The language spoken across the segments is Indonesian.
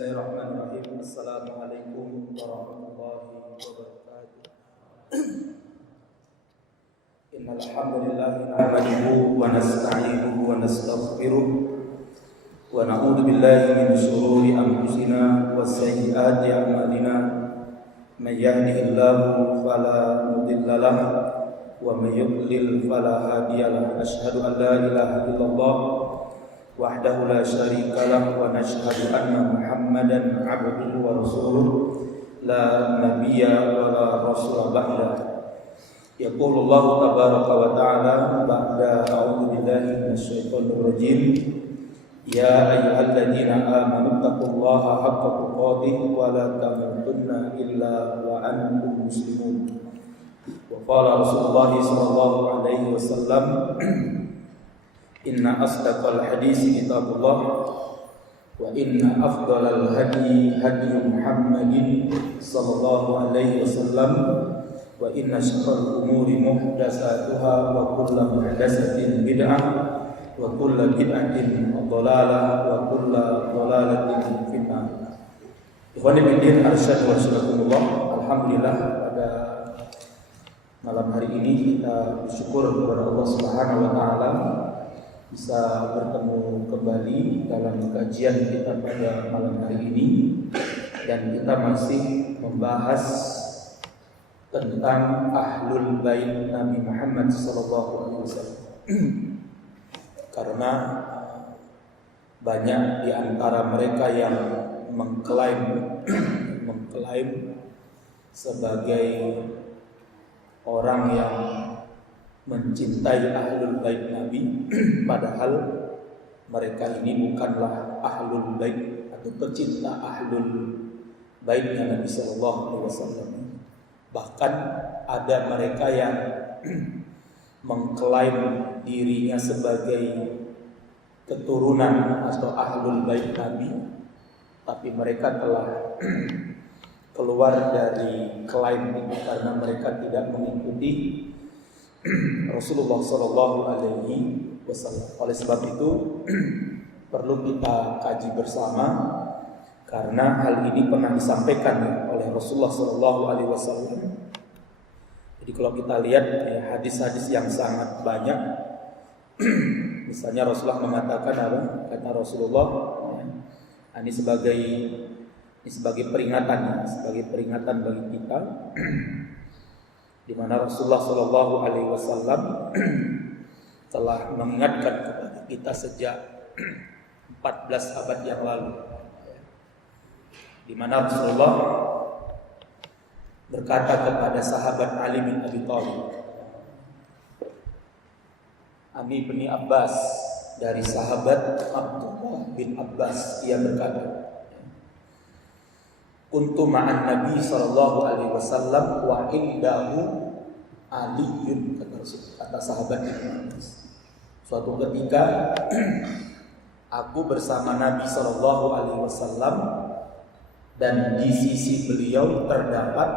Bismillahirrahmanirrahim. Assalamualaikum warahmatullahi wabarakatuh. Innal hamdalillah nahmaduhu wa nasta'inuhu wa nastaghfiruh wa na'udzu billahi min shururi anfusina wa sayyiati a'malina. May yahdihillahu fala mudilla lahu wa may yudlil fala hadiya lahu. Asyhadu an la ilaha illallah wahdahu la syarika lahu wa nashhadu anna Muhammadan 'abduhu wa rasuluh la nabiyya wa la rasula ba'da. Yaqulu Allah tabaraka wa ta'ala ba'da a'udzu billahi minasyaitonir rajim. Ya ayyuhalladzina amanu taqullaha haqqa tuqatih wa la tamutunna illa wa antum muslimun. Wa qala Rasulullah sallallahu alaihi wasallam, Inna asdaqal hadisi kitabullah wa inna afdalal hadi hadi Muhammadin sallallahu alaihi wasallam wa inna syarral umuri muhdatsatuha wa kullu muhdatsatin bid'ah wa kullu bid'atin dhalalah wa kullu dhalalatin finnar. Ikhwani fillah arsyad wa syukurullah. Alhamdulillah pada malam hari ini kita bersyukur kepada Allah Subhanahu wa taala bisa bertemu kembali dalam kajian kita pada malam hari ini, dan kita masih membahas tentang Ahlul Bait Nabi Muhammad SAW. Karena banyak di antara mereka yang mengklaim sebagai orang yang mencintai Ahlul Bait Nabi, padahal mereka ini bukanlah Ahlul Bait atau pecinta Ahlul Baitnya Nabi Sallallahu Alaihi Wasallam. Bahkan ada mereka yang mengklaim dirinya sebagai keturunan atau Ahlul Bait Nabi, tapi mereka telah keluar dari klaim ini karena mereka tidak mengikuti Rasulullah Sallallahu Alaihi Wasallam. Oleh sebab itu perlu kita kaji bersama, karena hal ini pernah disampaikan oleh Rasulullah Sallallahu Alaihi Wasallam. Jadi kalau kita lihat hadis-hadis yang sangat banyak, misalnya Rasulullah mengatakan apa? Kata Rasulullah, ini sebagai peringatan, sebagai peringatan bagi kita. Di mana Rasulullah Shallallahu Alaihi Wasallam telah mengingatkan kepada kita sejak 14 abad yang lalu, di mana Rasulullah berkata kepada sahabat Ali bin Abi Thalib, Ami bin Abbas, dari sahabat Abdullah bin Abbas, ia berkata, Kuntu ma'an Nabi sallallahu alaihi wasallam wa indahu Aliyun, kata sahabat itu. Suatu ketika aku bersama Nabi sallallahu alaihi wasallam dan di sisi beliau terdapat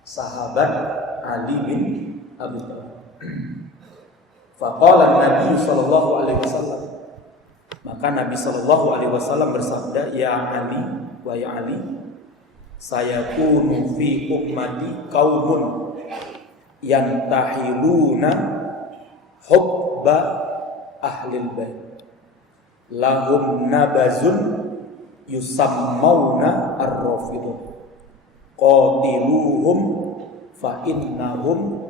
sahabat Ali bin Abi Thalib. Faqala Nabi sallallahu alaihi wasallam, maka Nabi sallallahu alaihi wasallam bersabda, Ya Ali, wa ya Ali, sayakunu fi ummati qaumun yantahiluna hubba ahlil bait lahum nabazun yusammawna ar-rafidun qatiluhum fa innahum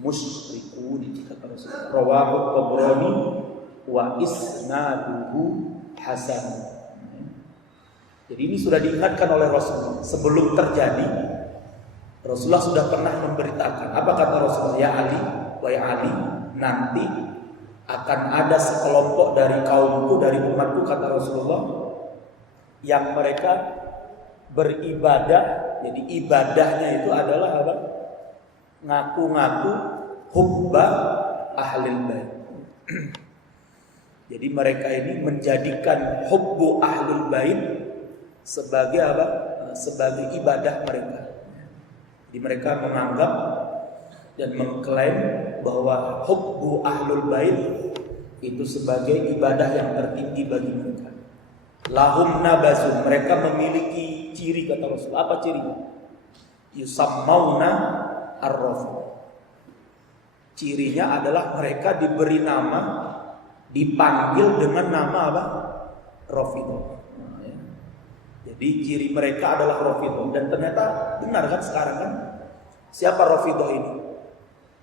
musyrikun, kata Rasulullah. Rawahu Tabrani wa isnaduhu hasan. Jadi ini sudah diingatkan oleh Rasulullah sebelum terjadi. Rasulullah sudah pernah memberitakan. Apa kata Rasulullah? Ya Ali, wa ya Ali, nanti akan ada sekelompok dari kaumku, dari umatku, kata Rasulullah, yang mereka beribadah. Jadi ibadahnya itu adalah apa? Ngaku-ngaku hubba ahlil bait. Jadi mereka ini menjadikan hubbu ahlul bait sebagai apa? Sebagai ibadah mereka. Jadi mereka menganggap dan mengklaim bahwa hubbu ahlul bait itu sebagai ibadah yang tertinggi bagi mereka. Lahum nabazun, mereka memiliki ciri kata Rasul. Apa cirinya? Yusammauna ar-Rafidhah. Cirinya adalah mereka diberi nama, dipanggil dengan nama apa? Rafidhah. Jadi ciri mereka adalah Rafidhah. Dan ternyata benar kan sekarang kan? Siapa Rafidhah ini?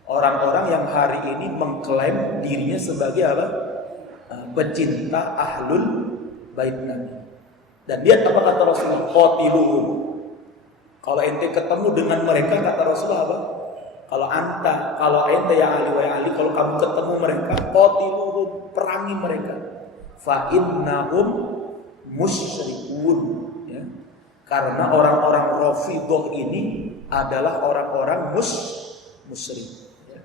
Orang-orang yang hari ini mengklaim dirinya sebagai apa? Pecinta ahlul bait Nabi. Dan dia apa kata Rasulullah? Qatiluhum. Kalau ente ketemu dengan mereka kata Rasulullah apa? Kalau ente ya Ali wa Ali, kalau kamu ketemu mereka, qatiluhum, perangi mereka. Fa innahum musyrikun, ya. Karena orang-orang Rafidhah ini adalah orang-orang musyrik. Ya.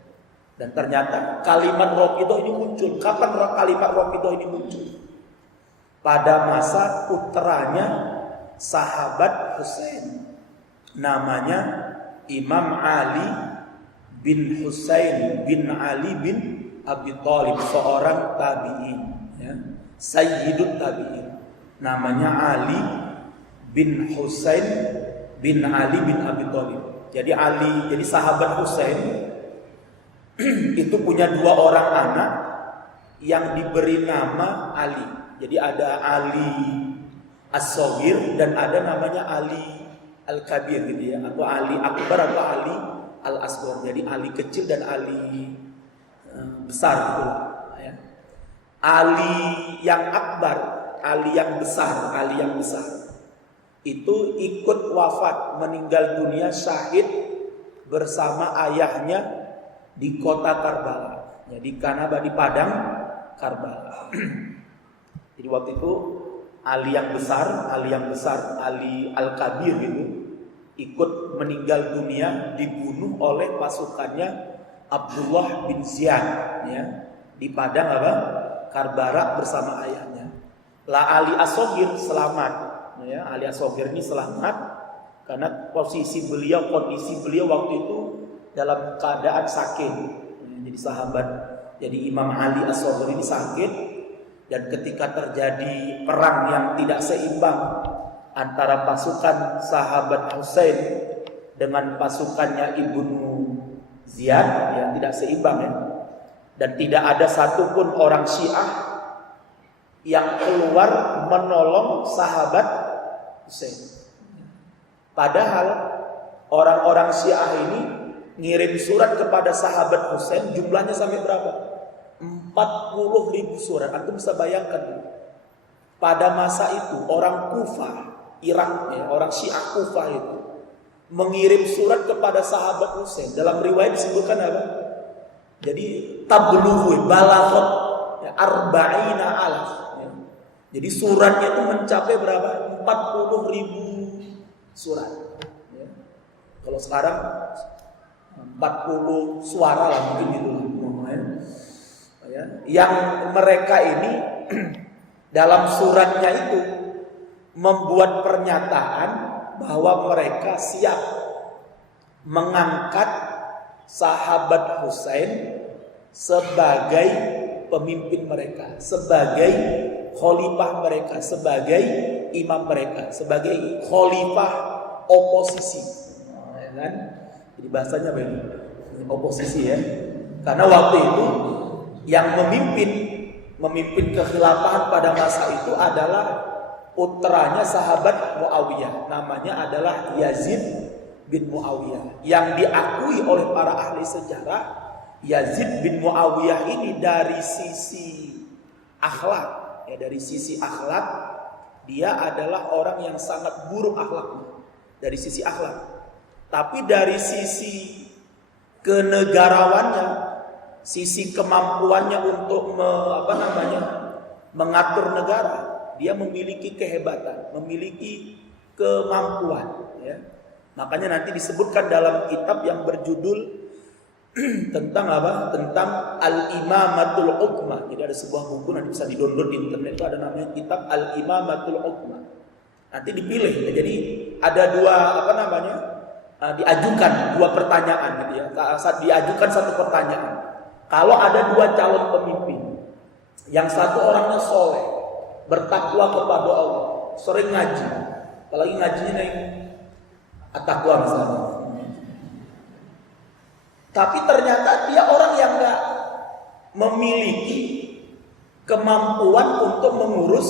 Dan ternyata kalimat Rafidhah ini muncul. Kapan kalimat Rafidhah ini muncul? Pada masa putranya sahabat Husain, namanya Imam Ali bin Husain bin Ali bin Abi Thalib, seorang tabi'in, ya. Sayyidut tabi'in, namanya Ali bin Husain bin Ali bin Abi Thalib. Jadi sahabat Husain itu punya 2 orang anak yang diberi nama Ali. Jadi ada Ali As-Shaghir dan ada namanya Ali Al-Kabir gitu ya, atau Ali Akbar atau Ali Al-Asghar. Jadi Ali kecil dan Ali besar gitu ya. Ali yang akbar, Ali yang besar itu ikut wafat, meninggal dunia syahid bersama ayahnya di kota Karbala. Jadi karena di Padang Karbala. Jadi waktu itu Ali yang besar, Ali Al-Kabir itu ikut meninggal dunia, dibunuh oleh pasukannya Abdullah bin Ziyad, ya, di Padang apa? Karbala bersama ayahnya. Ali As-Shaghir selamat, ya. Ali As-Shaghir ini selamat karena kondisi beliau waktu itu dalam keadaan sakit. Jadi sahabat, jadi Imam Ali As-Shaghir ini sakit. Dan ketika terjadi perang yang tidak seimbang antara pasukan sahabat Husain dengan pasukannya Ibnu Ziyad, yang tidak seimbang ya. Dan tidak ada satupun orang Syiah yang keluar menolong sahabat Husain. Padahal orang-orang Syiah ini ngirim surat kepada sahabat Husain, jumlahnya sampai berapa? 40.000 surat. Antum bisa bayangkan pada masa itu orang Kufah, Irak, ya, orang Syiah Kufah itu mengirim surat kepada sahabat Husain. Dalam riwayat disebutkan apa? Jadi tablughu balaghat ya, 40.000 ya. Jadi suratnya itu mencapai berapa? 40.000 surat ya. Kalau sekarang 40 suara lah mungkin gitu ya. Yang mereka ini dalam suratnya itu membuat pernyataan bahwa mereka siap mengangkat sahabat Husain sebagai pemimpin mereka, sebagai khalifah mereka, sebagai imam mereka, sebagai khalifah oposisi. Ya kan? Jadi bahasanya begini, oposisi ya. Karena waktu itu yang memimpin kekhilafahan pada masa itu adalah putranya sahabat Muawiyah, namanya adalah Yazid bin Muawiyah, yang diakui oleh para ahli sejarah. Yazid bin Muawiyah ini dari sisi akhlak, ya, dari sisi akhlak dia adalah orang yang sangat buruk akhlaknya dari sisi akhlak. Tapi dari sisi kenegarawannya, sisi kemampuannya untuk mengatur negara, dia memiliki kehebatan, memiliki kemampuan, ya. Makanya nanti disebutkan dalam kitab yang berjudul tentang apa? Tentang Al-Imamatul Uqmah. Jadi ada sebuah buku, nanti bisa di-download di internet, itu ada namanya kitab Al-Imamatul Uqmah. Nanti dipilih. Jadi ada diajukan 2 pertanyaan gitu ya. Diajukan 1 pertanyaan. Kalau ada 2 calon pemimpin, yang satu orangnya soleh, bertakwa kepada Allah, sering ngaji, apalagi ngajinya nih at-taqwa misalnya. Tapi ternyata dia orang yang nggak memiliki kemampuan untuk mengurus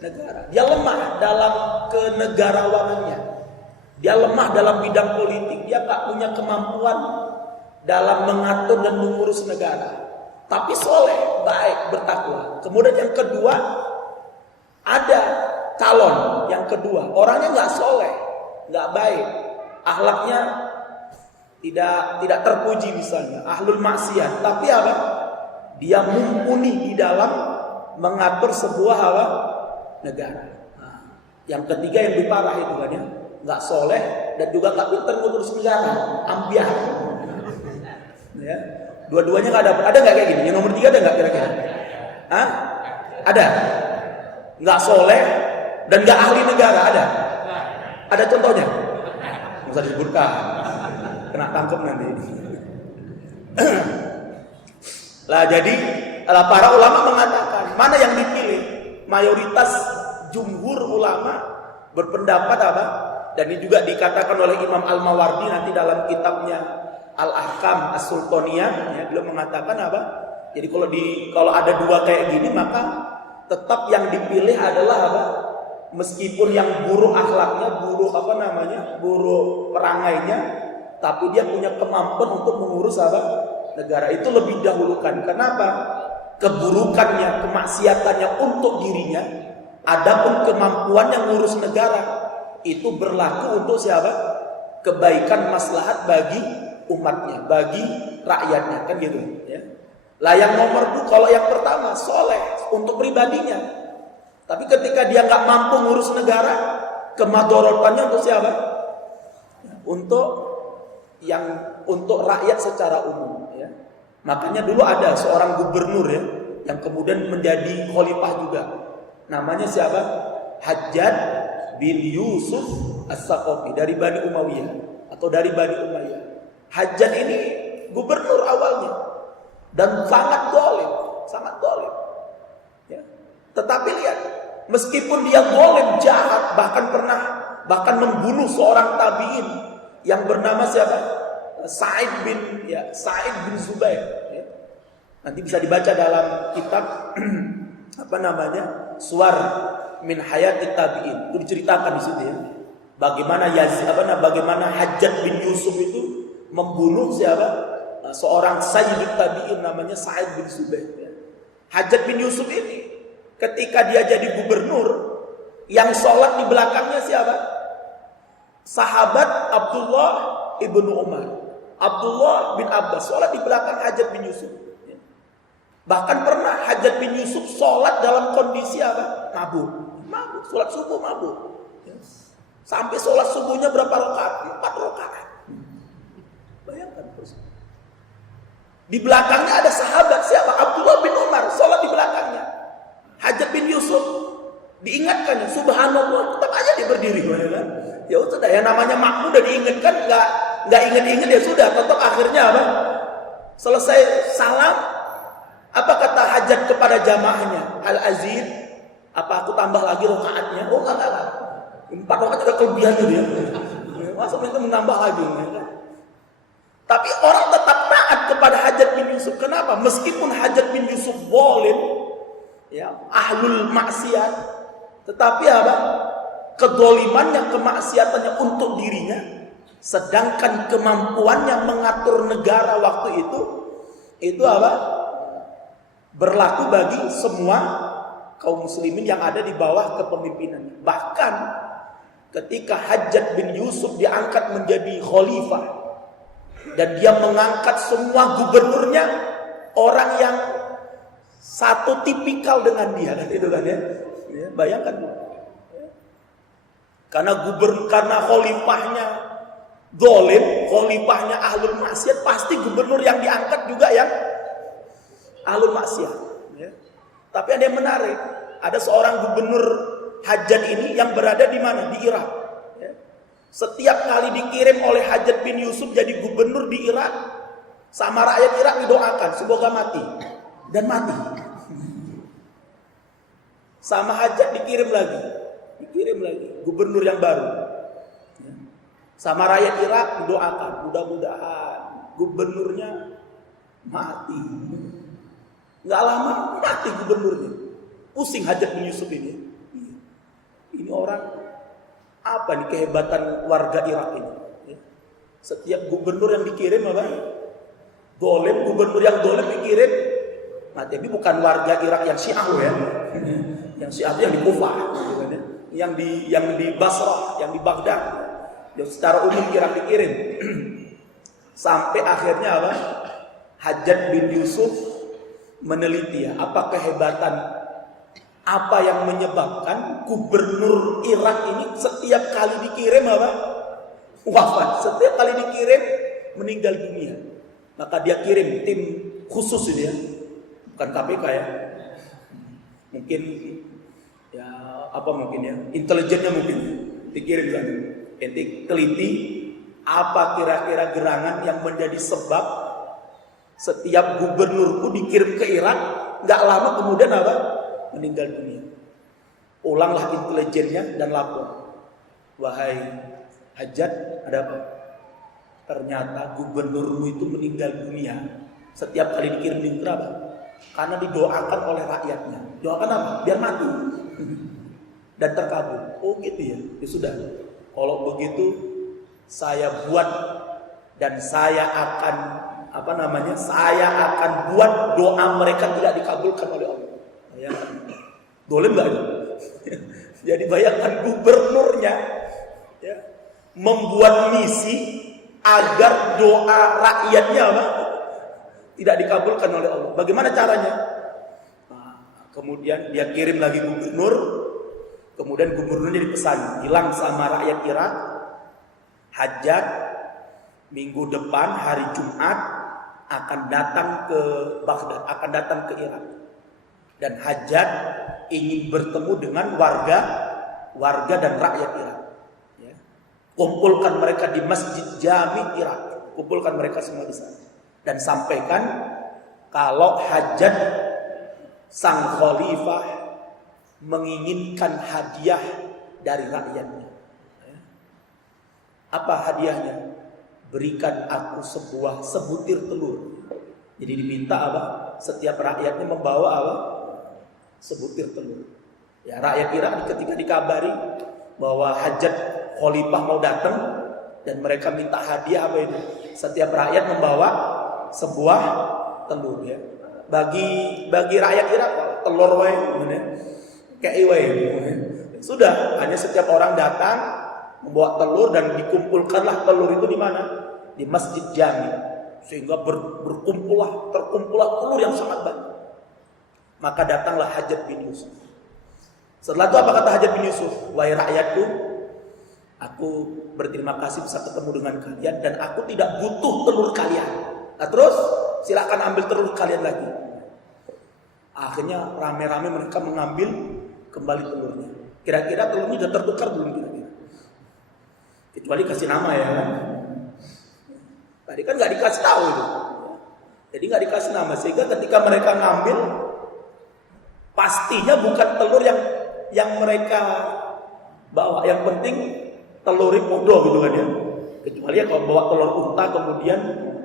negara. Dia lemah dalam kenegarawanannya. Dia lemah dalam bidang politik. Dia nggak punya kemampuan dalam mengatur dan mengurus negara. Tapi soleh, baik, bertakwa. Kemudian yang kedua, ada calon yang kedua. Orangnya nggak soleh, nggak baik, akhlaknya tidak terpuji misalnya, ahlul maksiat. Tapi apa? Dia mumpuni di dalam mengatur sebuah negara. Nah, yang ketiga yang lebih parah itu kan ya, nggak soleh dan juga nggak pintar ngurus negara, ambiar. Ya, dua-duanya nggak dapat. Ada nggak kayak gini? Yang nomor 3 ada nggak kira-kira? Hah? Ada. Nggak soleh dan nggak ahli negara, ada. Ada contohnya? Nggak usah disebutkan, kena tangkap nanti. Lah jadi para ulama mengatakan mana yang dipilih? Mayoritas jumhur ulama berpendapat apa? Dan ini juga dikatakan oleh Imam Al-Mawardi nanti dalam kitabnya Al-Ahkam As-Sultaniyah, ya, beliau mengatakan apa? Jadi kalau ada dua kayak gini maka tetap yang dipilih adalah apa? Meskipun yang buruk akhlaknya, buruk buruk perangainya, tapi dia punya kemampuan untuk mengurus apa? Negara. Itu lebih dahulukan. Kenapa? Keburukannya, kemaksiatannya untuk dirinya, adapun kemampuan yang ngurus negara itu berlaku untuk siapa? Kebaikan maslahat bagi umatnya, bagi rakyatnya, kan gitu ya. Lah yang nomor 2, kalau yang pertama soleh untuk pribadinya, tapi ketika dia nggak mampu ngurus negara, kemadorotannya untuk siapa? Untuk rakyat secara umum ya. Makanya dulu ada seorang gubernur ya yang kemudian menjadi khalifah juga. Namanya siapa? Hajjaj bin Yusuf As-Saqafi dari Bani Umayyah atau dari Bani Umayyah. Hajjaj ini gubernur awalnya dan sangat zalim, ya. Tetapi lihat, meskipun dia zalim, jahat, bahkan membunuh seorang tabi'in yang bernama siapa? Sa'id bin Zubair. Ya. Nanti bisa dibaca dalam kitab Suwar min Hayatit Tabi'in. Itu diceritakan di situ ya. Bagaimana Hajjaj bin Yusuf itu membunuh siapa? Seorang Sayyidut Tabi'in namanya Sa'id bin Zubair. Ya. Hajjaj bin Yusuf ini ketika dia jadi gubernur, yang sholat di belakangnya siapa? Sahabat Abdullah ibnu Umar, Abdullah bin Abbas sholat di belakang Hajjaj bin Yusuf. Bahkan pernah Hajjaj bin Yusuf sholat dalam kondisi apa? Mabuk, sholat subuh mabuk. Sampai sholat subuhnya berapa rakaat? 4 rakaat. Bayangkan terus. Di belakangnya ada sahabat siapa? Abdullah bin Umar sholat di belakangnya. Hajjaj bin Yusuf diingatkan, subhanallah, tetap aja dia berdiri, kan? Ya sudah, ya namanya makmum udah diingatkan, nggak ingat ya sudah, tetap akhirnya apa? Selesai salam, apa kata Hajjaj kepada jamaahnya? Al-Aziz, apa aku tambah lagi rakaatnya? Oh enggak. 4 rakaat sudah kelebihan dia. Masa itu menambah lagi? Ya? Tapi orang tetap taat kepada Hajjaj bin Yusuf. Kenapa? Meskipun Hajjaj bin Yusuf zalim, ya, ahlul maksiat, tetapi apa? Kedolimannya, kemaksiatannya untuk dirinya, sedangkan kemampuannya mengatur negara waktu itu apa? Berlaku bagi semua kaum muslimin yang ada di bawah kepemimpinannya. Bahkan ketika Hajjaj bin Yusuf diangkat menjadi khalifah dan dia mengangkat semua gubernurnya orang yang satu tipikal dengan dia, kan itu kan ya. Bayangkan dulu. Karena khalifahnya zalim, khalifahnya ahlul maksiat, pasti gubernur yang diangkat juga yang ahlul maksiat. Ya. Tapi ada yang menarik, ada seorang gubernur Hajjaj ini yang berada di mana? Di Irak. Ya. Setiap kali dikirim oleh Hajjaj bin Yusuf jadi gubernur di Irak, sama rakyat Irak didoakan semoga mati, dan mati. Sama hajat dikirim lagi gubernur yang baru. Sama rakyat Irak didoakan, mudah-mudahan gubernurnya mati. Nggak lama mati gubernurnya. Pusing Hajjaj bin Yusuf ini. Ini orang apa nih kehebatan warga Irak ini? Setiap gubernur yang dikirim apa? Dolim, gubernur yang dolim dikirim. Nah, tapi bukan warga Irak yang Syiah ya. Yang Syiah itu yang di Kufah, yang di Basrah, yang di Baghdad. Yang secara umum Irak dikirim. Sampai akhirnya apa? Hajjaj bin Yusuf meneliti ya, apa kehebatan, apa yang menyebabkan gubernur Irak ini setiap kali dikirim apa? Wafat. Setiap kali dikirim meninggal dunia. Maka dia kirim tim khusus ini ya. Bukan KPK ya. Mungkin ya apa mungkin ya, intelijennya mungkin dikirim kan. Enti teliti apa kira-kira gerangan yang menjadi sebab setiap gubernurku dikirim ke Irak, nggak lama kemudian apa? Meninggal dunia. Ulanglah intelijennya dan lapor. Wahai Hajjaj, ada apa? Ternyata gubernurmu itu meninggal dunia. Setiap kali dikirim di apa? Karena didoakan oleh rakyatnya. Doakan apa? Biar mati. Dan terkabul. Oh gitu ya. Ya sudah. Kalau begitu saya buat dan saya akan saya akan buat doa mereka tidak dikabulkan oleh Allah. Ya. Boleh enggak itu? Jadi bayangkan gubernurnya ya, membuat misi agar doa rakyatnya apa? Tidak dikabulkan oleh Allah. Bagaimana caranya? Nah, kemudian dia kirim lagi gubernur. Kemudian gubernurnya dipesan, hilang sama rakyat Irak. Hajjaj minggu depan hari Jumat akan datang ke Baghdad, akan datang ke Irak. Dan Hajjaj ingin bertemu dengan warga dan rakyat Irak. Ya. Kumpulkan mereka di Masjid Jami Irak. Kumpulkan mereka semua di sana. Dan sampaikan kalau Hajjaj sang khalifah menginginkan hadiah dari rakyatnya. Apa hadiahnya? Berikan aku sebutir telur. Jadi diminta apa? Setiap rakyatnya membawa apa? Sebutir telur. Ya, rakyat Irak ketika dikabari bahwa Hajjaj khalifah mau datang dan mereka minta hadiah apa itu? Setiap rakyat membawa sebuah telur ya. Bagi rakyat Irak telur wae kayak wae. Sudah, hanya setiap orang datang membawa telur dan dikumpulkanlah telur itu di mana? Di Masjid Jami. Sehingga terkumpullah telur yang sangat banyak. Maka datanglah Hajjaj bin Yusuf. Setelah itu apa kata Hajjaj bin Yusuf? Wahai rakyatku, aku berterima kasih bisa ketemu dengan kalian dan aku tidak butuh telur kalian. Nah, terus silakan ambil telur kalian lagi. Akhirnya rame-rame mereka mengambil kembali telurnya. Kira-kira telurnya sudah tertukar belum kira-kira? Kecuali kasih nama ya kan. Tadi kan nggak dikasih tahu itu. Jadi nggak dikasih nama sehingga ketika mereka ngambil pastinya bukan telur yang mereka bawa. Yang penting telur podo gitu kan ya. Kecuali ya kalau bawa telur unta kemudian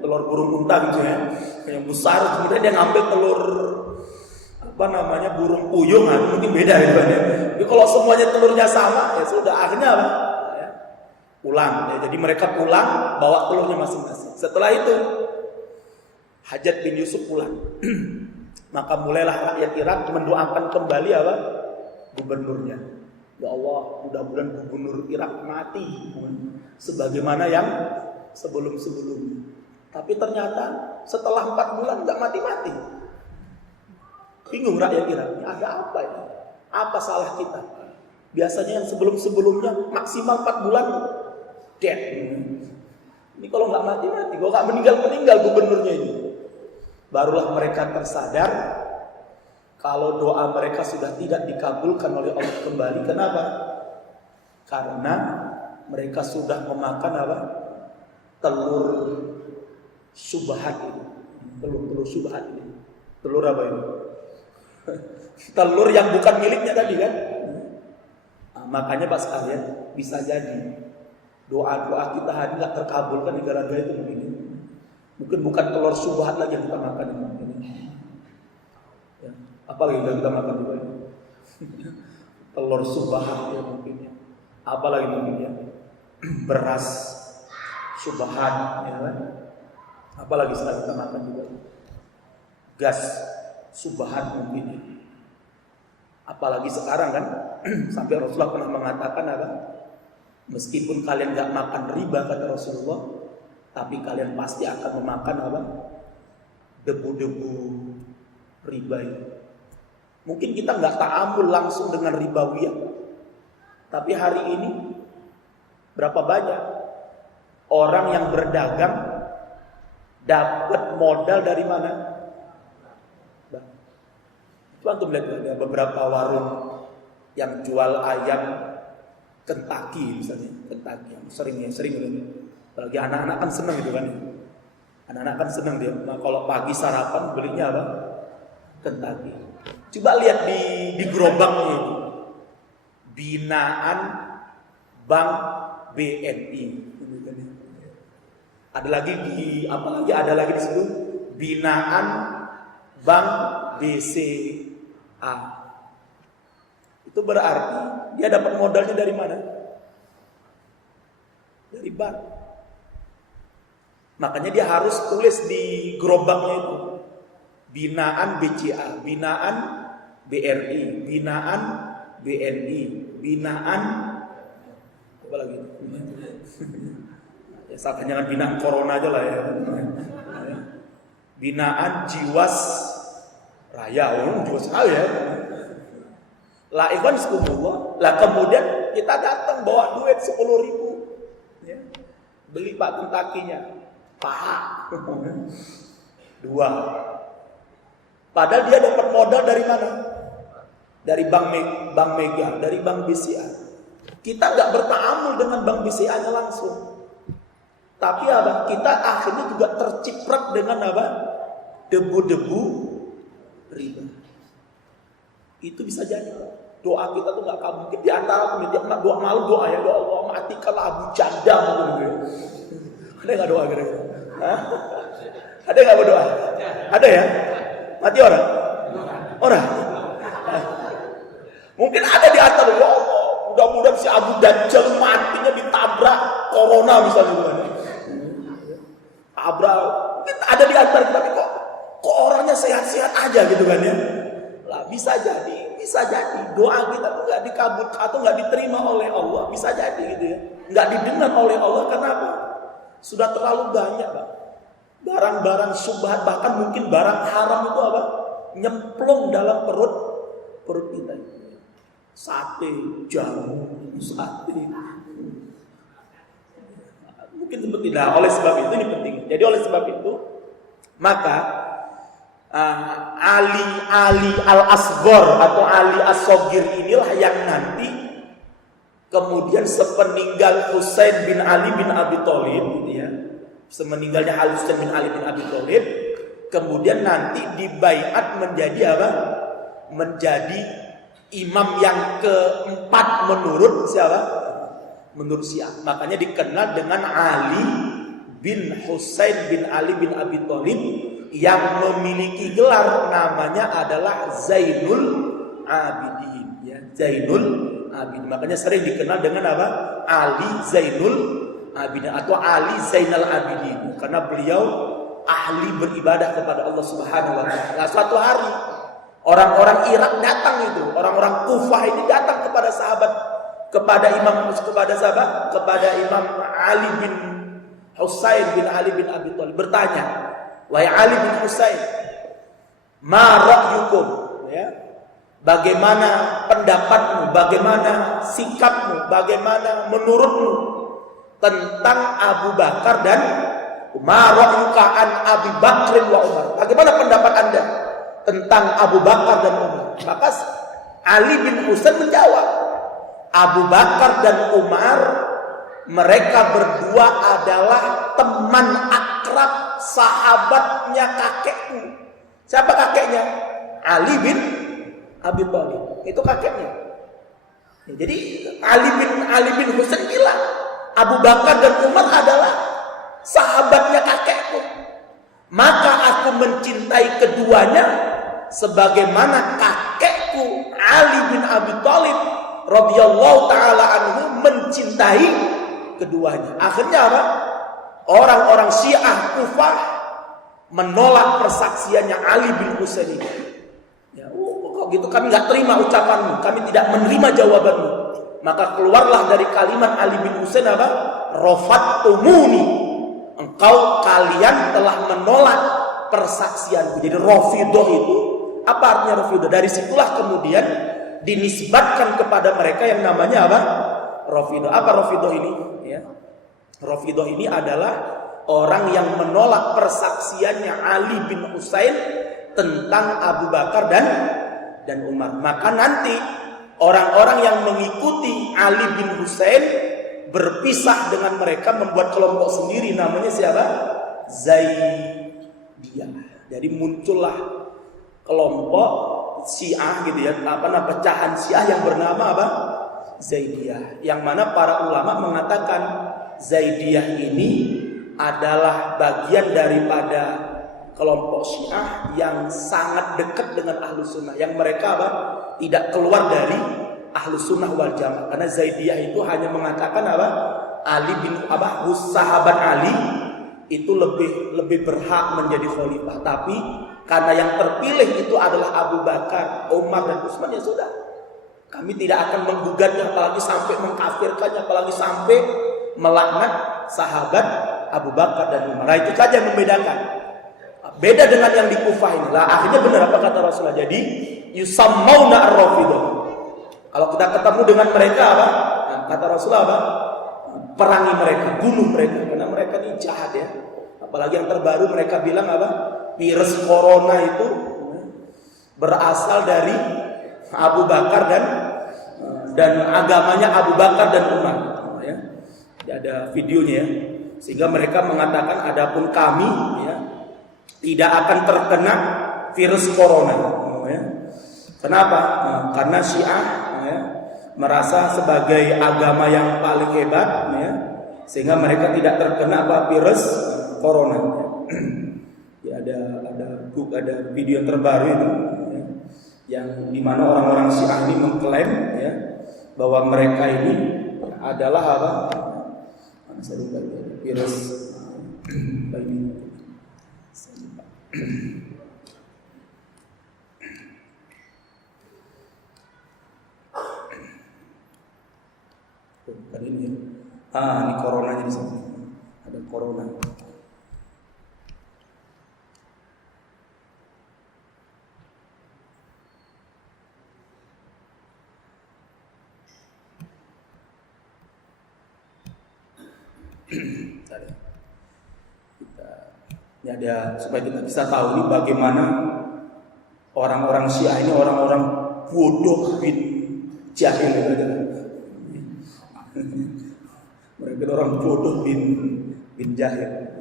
telur burung unta gitu ya. Yang besar kemudian dia ngambil telur burung puyuh kan mungkin beda gitu kan ya. Jadi kalau semuanya telurnya sama ya sudah akhirnya apa? Ya, pulang ya. Jadi mereka pulang bawa telurnya masing-masing. Setelah itu Hajjaj bin Yusuf pulang. Maka mulailah rakyat Irak mendoakan kembali apa? Gubernurnya. Ya Allah, mudah-mudahan gubernur Irak mati sebagaimana yang sebelum-sebelumnya. Tapi ternyata setelah 4 bulan nggak mati-mati. Bingung rakyat Irak, ini ada apa ini? Apa salah kita? Biasanya yang sebelum-sebelumnya maksimal 4 bulan dead. Ini kalau nggak mati-mati, kalau nggak meninggal gubernurnya ini. Barulah mereka tersadar kalau doa mereka sudah tidak dikabulkan oleh Allah kembali. Kenapa? Karena mereka sudah memakan apa? Telur subhat ini. Telur subhat ini. Telur apa ini? telur yang bukan miliknya tadi kan. Nah, makanya Pak sekalian, bisa jadi doa-doa kita hari nggak terkabulkan di gara-gara itu begini. Mungkin bukan telur subhat lagi yang kita makan ini. Ya, apalagi yang kita makan juga ini. Telur subhat ya mungkin ya. Apalagi mungkin ya. Beras subhat ya kan. Apalagi setelah kita makan juga. Gas subhat mungkin ya. Apalagi sekarang kan sampai Rasulullah pernah mengatakan apa? Meskipun kalian gak makan riba kata Rasulullah, tapi kalian pasti akan memakan apa? Debu-debu riba itu. Mungkin kita gak ta'amul langsung dengan ribawiyah, tapi hari ini berapa banyak orang yang berdagang dapat modal dari mana? Coba untuk melihat ada beberapa warung yang jual ayam Kentucky misalnya, Kentucky yang sering ini. Apalagi anak-anak kan senang gitu kan. Anak-anak kan senang dia. Nah, kalau pagi sarapan belinya apa? Kentucky. Coba lihat di gerobaknya itu. Binaan Bank BNI. Ada lagi ada lagi di situ binaan Bank BCA. Itu berarti dia dapat modalnya dari mana? Dari bank. Makanya dia harus tulis di gerobaknya itu binaan BCA, binaan BRI, binaan BNI, binaan apa lagi? Ya jangan binaan corona aja lah ya. Binaan Jiwas Raya, Jiwas Raya. Lah ikhwan sekumullah. Lah kemudian kita datang bawa duit 10.000 ya. Beli Pak Kentucky-nya. Pak 2. Padahal dia dapat modal dari mana? Dari Bank Mega, dari Bank BCA. Kita nggak bertaamul dengan Bank BCA-nya langsung. Tapi apa? Kita akhirnya juga terciprat dengan apa? Debu-debu riba. Itu bisa jadi doa kita tuh nggak kabul. Di antara dia doa malu doa ya Allah matikanlah Abu Jandal gitu. Ada nggak doa gitu? Ada nggak berdoa? Ada ya? Mati orang? Orang? Mungkin ada di antara ya Allah. Mudah-mudahan si Abu Dajjal matinya ditabrak corona misalnya. Tabrak. Mungkin ada di antara kita tapi kok orangnya sehat-sehat aja gitu kan ya? Lah bisa jadi doa kita tuh nggak dikabul atau nggak diterima oleh Allah, bisa jadi gitu ya, nggak didengar oleh Allah karena apa? Sudah terlalu banyak Pak. Barang-barang syubhat bahkan mungkin barang haram itu apa? Nyemplung dalam perut kita. Sate, jamu, sate. Mungkin seperti itu. Nah, oleh sebab itu ini penting. Jadi oleh sebab itu maka Ali al-Asghar atau Ali as-Saghir inilah yang nanti kemudian sepeninggal Husain bin Ali bin Abi Thalib gitu ya. Semeninggalnya Husain bin Ali bin Abi Thalib kemudian nanti dibaiat menjadi apa? Menjadi imam yang keempat menurut siapa? Menurut Syiah. Makanya dikenal dengan Ali bin Husain bin Ali bin Abi Thalib yang memiliki gelar namanya adalah Zainul Abidin ya, Zainul Abidin. Makanya sering dikenal dengan apa? Ali Zainul Abidin atau Ali Zainal Abidin karena beliau ahli beribadah kepada Allah Subhanahu wa taala. Nah, suatu hari orang-orang Irak datang itu, orang-orang Kufah ini datang kepada sahabat kepada Imam Ali bin Husain bin Ali bin Abi Thalib bertanya, wahai Ali bin Husain, ma ra'yukum ya, bagaimana pendapatmu, bagaimana sikapmu, bagaimana menurutmu tentang Abu Bakar dan Umar, ra'yuka an Abi Bakr wa Umar, bagaimana pendapat Anda tentang Abu Bakar dan Umar? Maka Ali bin Husain menjawab, Abu Bakar dan Umar mereka berdua adalah teman akrab sahabatnya kakekku. Siapa kakeknya? Ali bin Abi Thalib. Itu kakeknya. Ya, jadi Ali bin Husain bilang, Abu Bakar dan Umar adalah sahabatnya kakekku. Maka aku mencintai keduanya sebagaimana kakekku Ali bin Abi Thalib radhiyallahu taala anhu mencintai keduanya. Akhirnya apa? Orang-orang Syiah Kufah menolak persaksiannya Ali bin Husain ini. Ya, kok gitu kami nggak terima ucapanmu, kami tidak menerima jawabanmu. Maka keluarlah dari kalimat Ali bin Husain apa? Rafattumuni. Kalian telah menolak persaksianku. Jadi Rafidhah itu apa artinya Rafidhah? Dari situlah kemudian dinisbatkan kepada mereka yang namanya apa? Rafidhah. Apa Rafidhah ini? Ya. Rafidhah ini adalah orang yang menolak persaksiannya Ali bin Husain tentang Abu Bakar dan Umar. Maka nanti orang-orang yang mengikuti Ali bin Husain berpisah dengan mereka, membuat kelompok sendiri, namanya siapa? Zaidiyah. Jadi muncullah kelompok Syiah gitu ya, pecahan Syiah yang bernama apa? Zaidiyah. Yang mana para ulama mengatakan Zaidiyah ini adalah bagian daripada kelompok Syiah yang sangat dekat dengan Ahlus Sunnah, yang mereka apa? Tidak keluar dari Ahlus Sunnah wal Jamaah. Karena Zaidiyah itu hanya mengatakan apa? Ali bin sahabat Ali itu lebih berhak menjadi khalifah. Tapi karena yang terpilih itu adalah Abu Bakar, Umar dan Utsman, ya sudah. Kami tidak akan menggugatnya, apalagi sampai mengkafirkannya, apalagi sampai melaknat sahabat Abu Bakar dan Umar. Nah, itu saja yang membedakan. Beda dengan yang di Kufah ini. Lah akhirnya benar apa kata Rasulullah. Jadi yusammauna ar-Rafidhah. Kalau kita ketemu dengan mereka apa? Nah, kata Rasulullah apa? Perangi mereka, bunuh mereka, karena mereka ini jahat ya. Apalagi yang terbaru mereka bilang apa? Virus corona itu berasal dari Abu Bakar dan agamanya Abu Bakar dan Umar. Ya. Ada videonya ya. Sehingga mereka mengatakan adapun kami ya tidak akan terkena virus corona. Ya. Kenapa? Nah, karena Syiah merasa sebagai agama yang paling hebat ya, sehingga mereka tidak terkena virus corona ya. Ada video yang terbaru itu ya, yang dimana orang-orang Syiah ini mengklaim ya, bahwa mereka ini adalah apa? Saya lupa virus ini. Bukan ini ya. Ini corona jadi sana. Ada corona. Ini ada supaya kita bisa tahu ini bagaimana orang-orang Syiah ini orang-orang bodoh bin jahil gitu. Mereka orang bodoh bin jahil.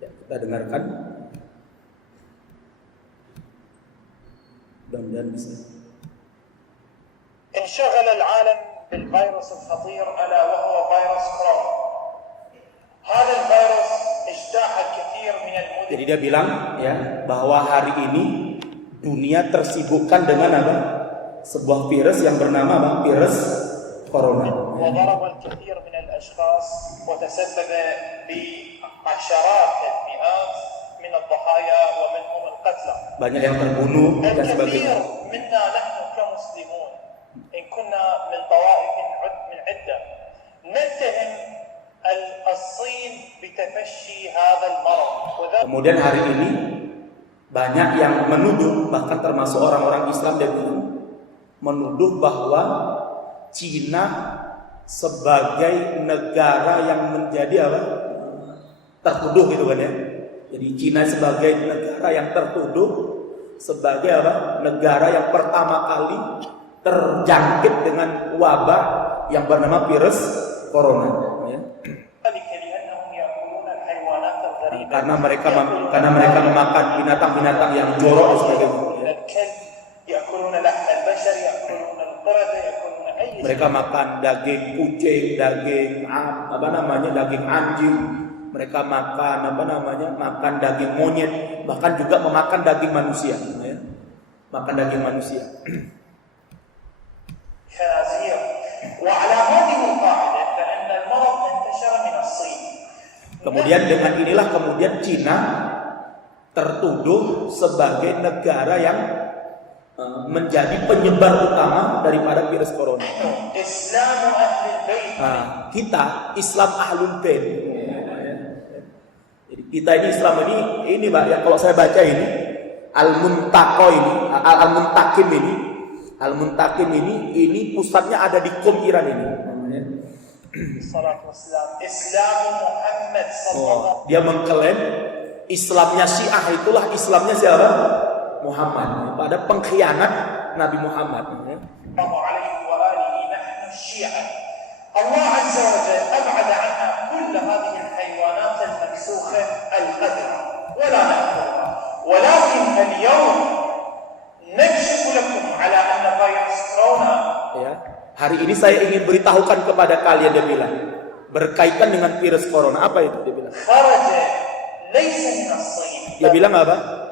Ya, kita dengarkan. Mudah-mudahan bisa. انشغل العالم بالفيروس الخطير ألا وهو فيروس كورونا. هذا الفيروس اجتاح الكثير من المدن. Jadi dia bilang ya bahwa hari ini dunia tersibukkan dengan apa? Sebuah virus yang bernama apa? Virus corona. وضرب الكثير من الأشخاص وتسبب بعشرات المئات من الضحايا ومنهم القتلى. Banyak yang terbunuh dan sebagainya. منا نحن كمسلمون إن كنا من طوائف من عدة نتهم الصين بتفشي هذا المرض. Kemudian hari ini banyak yang menuduh, bahkan termasuk orang-orang Islam dan menuduh bahwa Cina sebagai negara yang menjadi apa? Tertuduh gitu kan ya. Jadi Cina sebagai negara yang tertuduh sebagai apa? Negara yang pertama kali terjangkit dengan wabah yang bernama virus corona. Ya. Karena mereka memakan binatang-binatang yang jorok dan sebagainya. Mereka makan daging kucing, daging daging anjing. Mereka makan makan daging monyet, bahkan juga memakan daging manusia. Ya. Makan daging manusia. Kemudian dengan inilah Cina tertuduh sebagai negara yang menjadi penyebar utama daripada virus corona. Kita Islam Ahlul Bait. Jadi kita ini Islam ini Pak, ya kalau saya baca ini Al-Muntakim ini pusatnya ada di Qom Iran ini. Dia mengklaim Islamnya Syiah itulah Islamnya siapa? Muhammad. Pada pengkhianat Nabi Muhammad. Allah Azza wa Jalla ab'ada 'anha kull hadhihi al-hayawanat al-mamsukha al-qadra wa la na'kuluha. Walakin al-yawm nakshifu lakum 'ala anna virus corona. Ya. Hari ini saya ingin beritahukan kepada kalian, dia bilang, berkaitan dengan virus corona. Apa itu dia bilang? Dia bilang apa?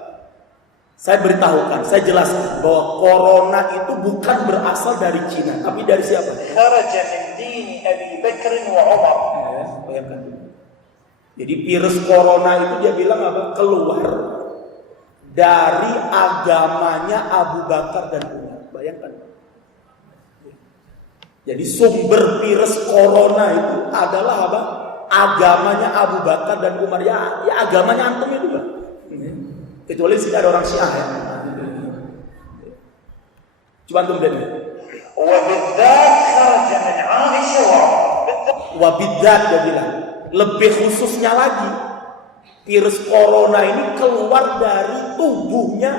Saya beritahukan, saya jelaskan bahwa corona itu bukan berasal dari Cina, tapi dari siapa? Bayangkan. Jadi virus corona itu dia bilang apa? Keluar dari agamanya Abu Bakar dan Umar. Bayangkan. Jadi sumber virus corona itu adalah apa? Agamanya Abu Bakar dan Umar. Ya agamanya antum itu, Pak. Kecuali sih ada orang Syiah ya. Coba antum lihat. Wabidat dia bilang. Lebih khususnya lagi, virus corona ini keluar dari tubuhnya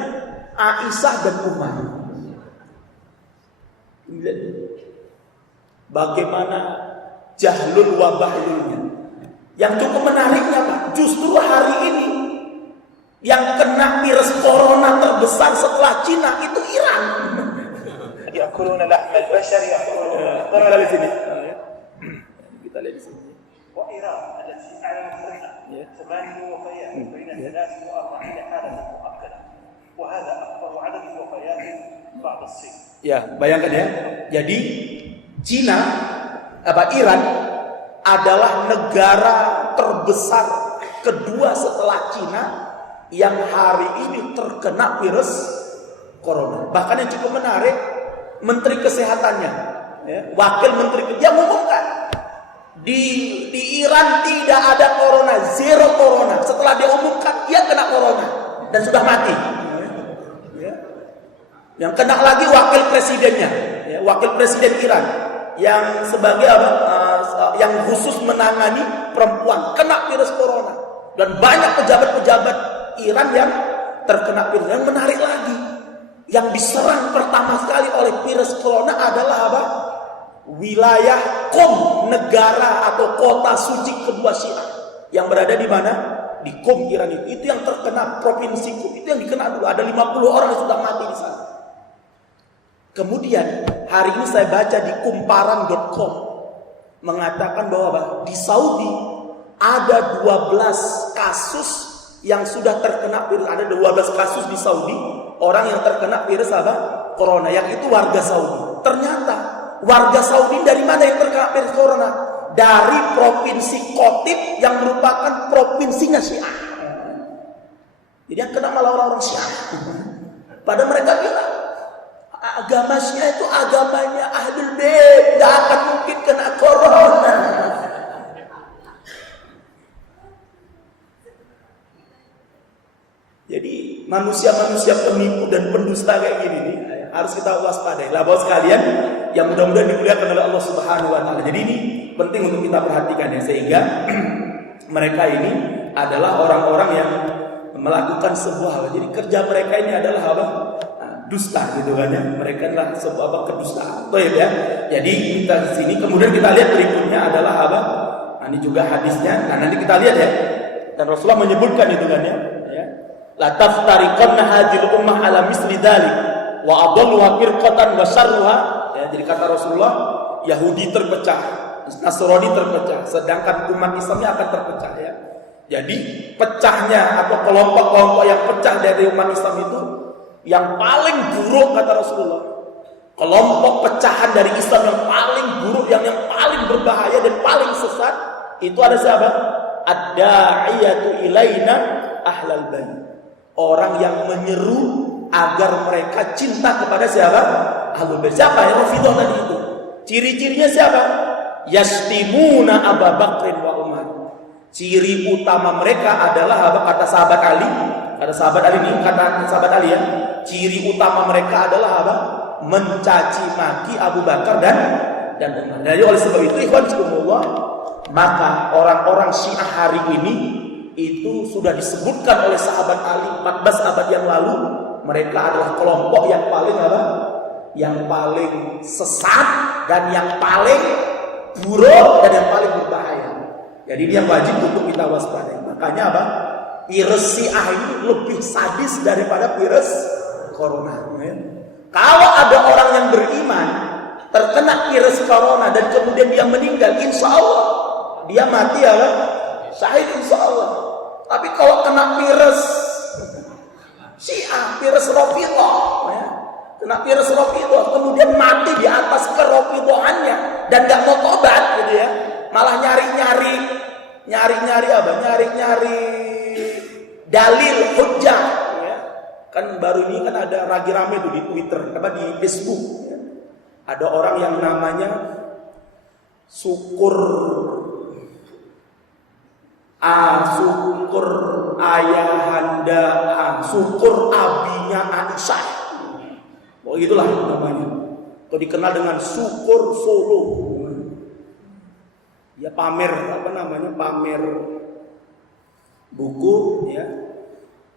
Aisyah dan Umar. Bagaimana jahlul wa bahlulnya. Yang cukup menariknya Pak, justru hari ini yang kena virus corona terbesar setelah Cina itu Iran. Yakuluna lahmal bashar yakuluna. Kita lihat sini. Kita lihat di sini. Wa Iran التي أعلنت 8 وفيات بين 43 حالة مؤكدة وهذا أكبر عدد وفيات بعد الصين. Ya, bayangkan ya. Jadi Cina Iran adalah negara terbesar kedua setelah Cina yang hari ini terkena virus corona. Bahkan yang cukup menarik, Menteri Kesehatannya, ya, Wakil Menteri dia mengumumkan di Iran tidak ada corona, zero corona. Setelah dia umumkan dia kena corona dan sudah mati. Ya. Yang kena lagi wakil presidennya, ya, Wakil Presiden Iran yang sebagai yang khusus menangani perempuan kena virus corona, dan banyak pejabat-pejabat Iran yang terkena virus. Yang menarik lagi, yang diserang pertama sekali oleh virus corona adalah apa? Wilayah Qom, negara atau kota suci kedua Syiah yang berada di mana? Di Qom Iran itu. Itu yang terkena, provinsi Qom itu yang dikena dulu. Ada 50 orang yang sudah mati di sana. Kemudian hari ini saya baca di kumparan.com mengatakan bahwa di Saudi ada 12 kasus yang sudah terkena virus. Ada 12 kasus di Saudi orang yang terkena virus apa? Corona, yang itu warga Saudi. Ternyata warga Saudi dari mana yang terkena virus corona? Dari provinsi Qotib yang merupakan provinsinya Syiah. Jadi yang kena malah orang-orang Syiah. Padahal mereka bilang agama Syiah itu agamanya Ahlul Bait, gak akan mungkin kena corona. Jadi manusia-manusia penipu dan pendusta kayak gini nih harus kita waspadai. Lah bos sekalian yang mudah-mudahan dimuliakan oleh Allah Subhanahu wa taala. Jadi ini penting untuk kita perhatikan ya, sehingga mereka ini adalah orang-orang yang melakukan sebuah, jadi kerja mereka ini adalah apa? Dusta gitu kan ya. Mereka adalah sebuah kedustaan. Baik ya. Jadi kita di sini kemudian kita lihat berikutnya adalah apa? Ini juga hadisnya. Nah, nanti kita lihat ya. Dan Rasulullah menyebutkan itu kan ya. La taftariqanna hadhil ummah ala misli dzalik wa adalluha firqatan wa syarruha. Ya, jadi kata Rasulullah, Yahudi terpecah, Nasrani terpecah, sedangkan umat Islamnya akan terpecah ya. Jadi pecahnya atau kelompok-kelompok yang pecah dari umat Islam itu yang paling buruk kata Rasulullah, kelompok pecahan dari Islam yang paling buruk, yang paling berbahaya dan paling sesat itu ada siapa? Ad-da'iyatu ilaina ahlal bait. Orang yang menyeru agar mereka cinta kepada siapa? Ahlul bait. Siapa yang Rafidhah tadi itu? Ciri-cirinya siapa? Yastimuna Abu Bakrin wa Umar. Ciri utama mereka adalah apa? Kata sahabat Ali. Kata sahabat Ali ini, kata sahabat Ali ya. Ciri utama mereka adalah apa? Mencaci maki Abu Bakar dan Umar. Jadi oleh sebab itu ikhwan fillah, maka orang-orang Syiah hari ini itu sudah disebutkan oleh sahabat Ali 14 abad yang lalu, mereka adalah kelompok yang paling apa? Yang paling sesat dan yang paling buruk dan yang paling berbahaya. Jadi ini yang wajib untuk kita waspadai. Makanya apa? Virus Syiah ini lebih sadis daripada virus corona. Kalau ada orang yang beriman terkena virus corona dan kemudian dia meninggal, insya Allah dia mati ya kan? Syahid insya Allah. Tapi kalau kena virus Syiah, virus Rafidhah, ya, kena virus Rafidhah, kemudian mati di atas kerafidhahannya dan nggak mau tobat, gitu ya, malah nyari-nyari apa? Nyari-nyari dalil hujjah, ya. Kan baru ini kan ada lagi rame tuh di Twitter, apa di Facebook, ya. Ada orang yang namanya Syukur ayahanda Syukur abinya Aisyah. Oh itulah namanya. Atau dikenal dengan Syukur Solo. Ya pamer apa namanya? Pamer buku ya.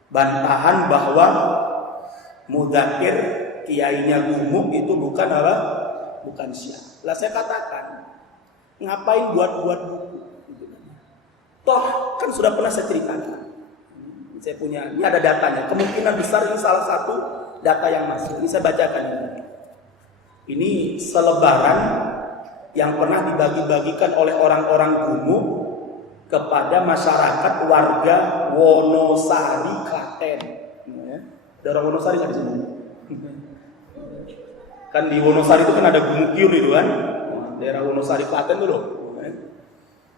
Bantahan bahwa Mudzakir kiainya Gumuk itu bukan apa? Bukan Syiah. Lah saya katakan, ngapain buat buku? Toh kan sudah pernah saya ceritakan. Saya punya, ini ada datanya. Kemungkinan besar ini salah satu data yang masuk. Ini saya bacakan. Ini selebaran yang pernah dibagi-bagikan oleh orang-orang Gumuk kepada masyarakat warga Wonosari, Klaten. Ada orang Wonosari nggak di sini? Kan di Wonosari itu kan ada Gumukyun itu kan, daerah Wonosari, Klaten itu loh.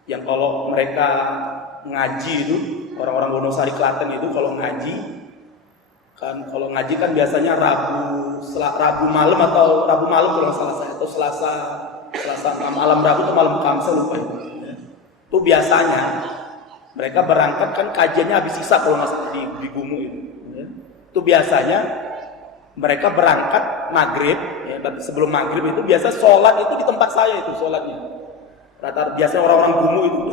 Yang kalau mereka ngaji itu, orang-orang Wonosari Klaten itu kalau ngaji kan biasanya Rabu malam atau Rabu malam kalau salah saya, atau Selasa malam Rabu atau malam Kamis lupa itu. Itu biasanya mereka berangkat kan kajiannya habis sisa kalau nggak salah di Gumu itu. Itu biasanya mereka berangkat maghrib, ya, sebelum maghrib itu biasa sholat itu di tempat saya itu sholatnya. Rata-rata biasanya orang-orang Gumu itu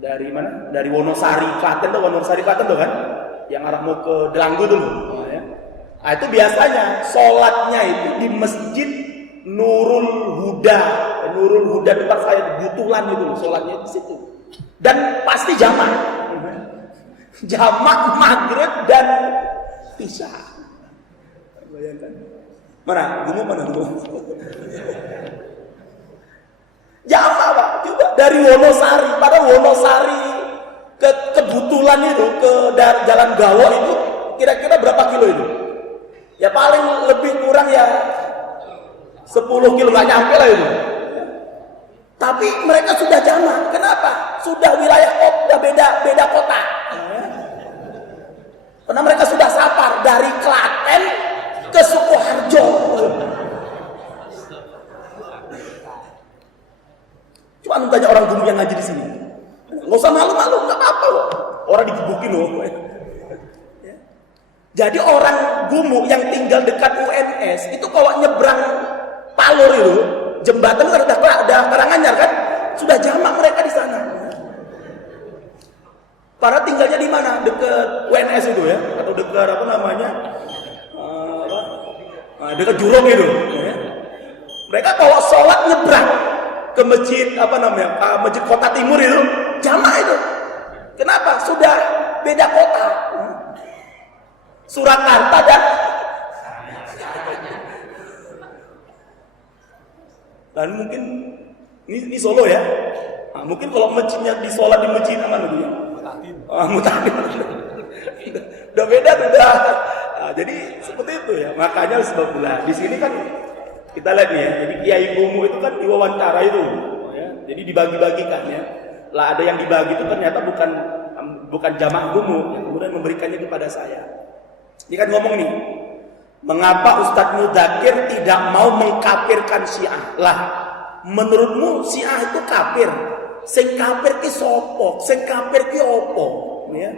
dari mana? Dari Wonosari Klaten tuh kan, yang arah mau ke Delanggu dulu. Ya. Nah, itu biasanya sholatnya itu di masjid Nurul Huda tempat saya di Butulan itu sholatnya di situ. Dan pasti jamak maghrib dan isya. Bayangkan. Mana Gumu? Jamak Pak, juga dari Wonosari, pada Wonosari ke Butulan itu, ke Jalan Gawo itu, kira-kira berapa kilo itu? Ya paling lebih kurang ya 10 kilo, nggak nyampe lah itu. Tapi mereka sudah jamak, kenapa? Sudah wilayah kota, beda kota. Karena mereka sudah safar dari Klaten ke Sukoharjo. Cuma tanya orang Gumu yang ngaji di sini. Nggak usah malu-malu, nggak apa-apa loh. Orang digebukin loh. Jadi orang Gumu yang tinggal dekat UNS itu kalau nyebrang Palur itu, jembatan kan udah Karanganyar kan, sudah jamak mereka di sana. Para tinggal di mana? Dekat UNS itu ya, atau dekat apa namanya? Dekat Jurong itu. Ya. Mereka kalau sholat nyebrang ke masjid apa namanya? Masjid Kota Timur itu, jamaah itu. Kenapa? Sudah beda kota. Surakarta dan mungkin ini Solo ya. Nah, mungkin kalau masjidnya di sholat di masjid mana dulu ya? Mutakin. Udah beda udah. Nah, jadi seperti itu ya. Makanya sebablah di sini kan kita lihat nih ya. Jadi Kiai Gumu itu kan diwawancara itu, ya. Jadi dibagi-bagikan ya. Lah ada yang dibagi itu ternyata bukan jamaah Gumu yang kemudian memberikannya kepada saya. Dia kan ngomong nih, mengapa Ustadz Mudakir tidak mau mengkafirkan Syiah? Lah, menurutmu Syiah itu kafir? Sing kafir ki sopo? Sing kafir ki opo? Ya.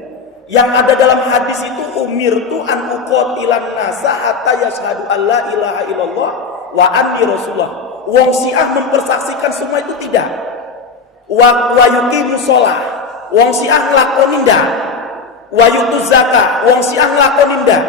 Yang ada dalam hadis itu umirtu an uqatilan nasa hatta yashhadu alla ilaha illallah wa anni rasulullah. Wong Syiah mempersaksikan semua itu tidak. Wa yuqimus shalah. Wong Syiah nglakoni ndak. Wa yutuz zakat. Wong Syiah nglakoni ndak.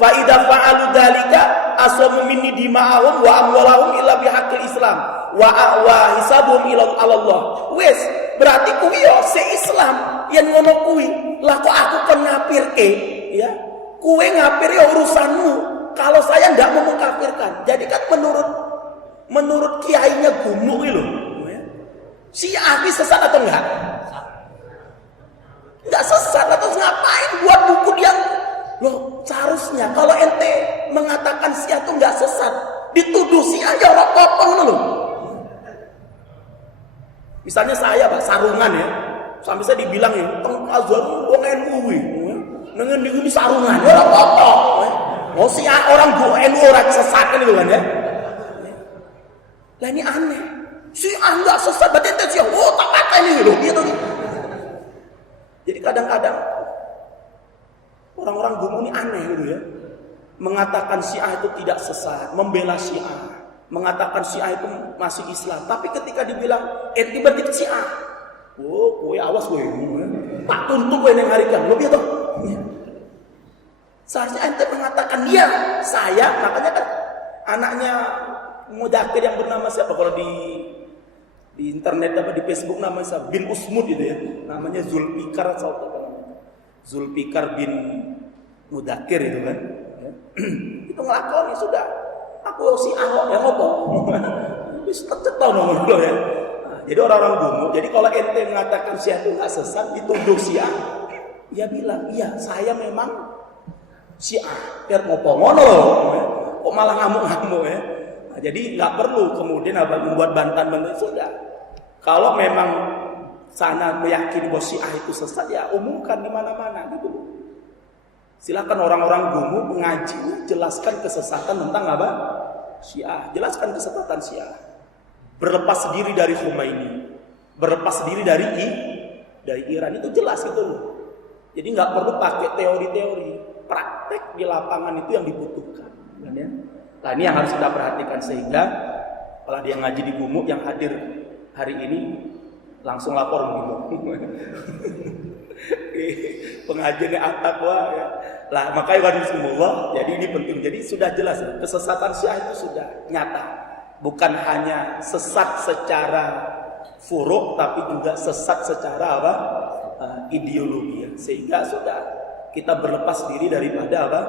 Fa idza fa'alu dzalika asamu minni dima'ahum wa amwalahum illa bihaqqil Islam wa hisabuhum ila Allah. Wes, berarti kuwi yo se-Islam yen ngono kuwi. Lah kok aku kon ngapirke, ya? Kuwe ngapir ya urusanmu. Kalau saya ndak mau mengkafirkan. Jadi kan menurut kiainya Gumu iki lho, ya. Syiah sesat atau enggak? Enggak sesat, atau ngapain buat buku dia? Loh, seharusnya kalau ente mengatakan Syiah itu enggak sesat, dituduh Syiah ya ora apa-apa ngono lho. Misalnya saya Pak sarungan ya. Sampai saya dibilang ya, teng Azhar wong NU kuwi. Nengen iki sarungan ora apa-apa. Oh Syiah orang go NU ora sesat kan itu kan ya. Lah ini aneh. Syiah enggak sesat berarti ente Syiah. Oh tak kata ini lho gitu. Jadi kadang-kadang orang-orang Gumu ini aneh gitu ya. Mengatakan Syiah itu tidak sesat, membela Syiah, mengatakan Syiah itu masih Islam. Tapi ketika dibilang ente berarti Syiah. Oh, kowe awas kowe. Tak tuntut kowe ning hari kiamat. Lho piye to? Seharusnya ente mengatakan dia, saya, makanya kan anaknya Mudakir yang bernama siapa kalau di internet apa di Facebook namanya siapa? Bin Usmud itu ya. Namanya Zulfikar atau apa namanya? Zulfikar bin Mudakir itu kan. Ya. Itu ngelakoni sudah. Aku si Ahok yang ngomong. Wis tercetau nomor lo ya. Jadi orang-orang Gumu, jadi kalau ente mengatakan Syiah itu nggak sesat, dituduh Syiah, dia bilang, iya saya memang Syiah. Biar ngopo-ngono, kok malah ngamuk-ngamuk ya. Nah, jadi nggak perlu kemudian membuat bantahan-bantahan sudah. Kalau memang sana meyakini bahwa Syiah itu sesat, ya umumkan di mana-mana gitu. Silakan orang-orang Gumu mengaji, jelaskan kesesatan tentang apa? Syiah, jelaskan kesesatan Syiah. Berlepas diri dari Khomeini, berlepas diri dari Iran, itu jelas gitu loh. Jadi nggak perlu pakai teori-teori, praktek di lapangan itu yang dibutuhkan. Kan ya? Nah ini yang harus kita perhatikan sehingga kalau dia ngaji di Gumu yang hadir hari ini langsung lapor begitu. Pengajiannya at-taqwa ya. Lah makanya bismillah. Jadi ini penting. Jadi sudah jelas kesesatan Syiah itu sudah nyata. Bukan hanya sesat secara furuk, tapi juga sesat secara apa? Ideologi. Sehingga sudah kita berlepas diri daripada apa?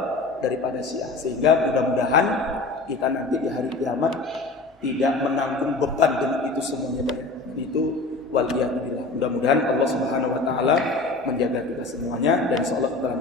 Daripada Syiah. Sehingga mudah-mudahan kita nanti di hari kiamat tidak menanggung beban dengan itu semuanya. Itu waliyahillah. Mudah-mudahan Allah Subhanahu Wa Taala menjaga kita semuanya dan insyaallah kita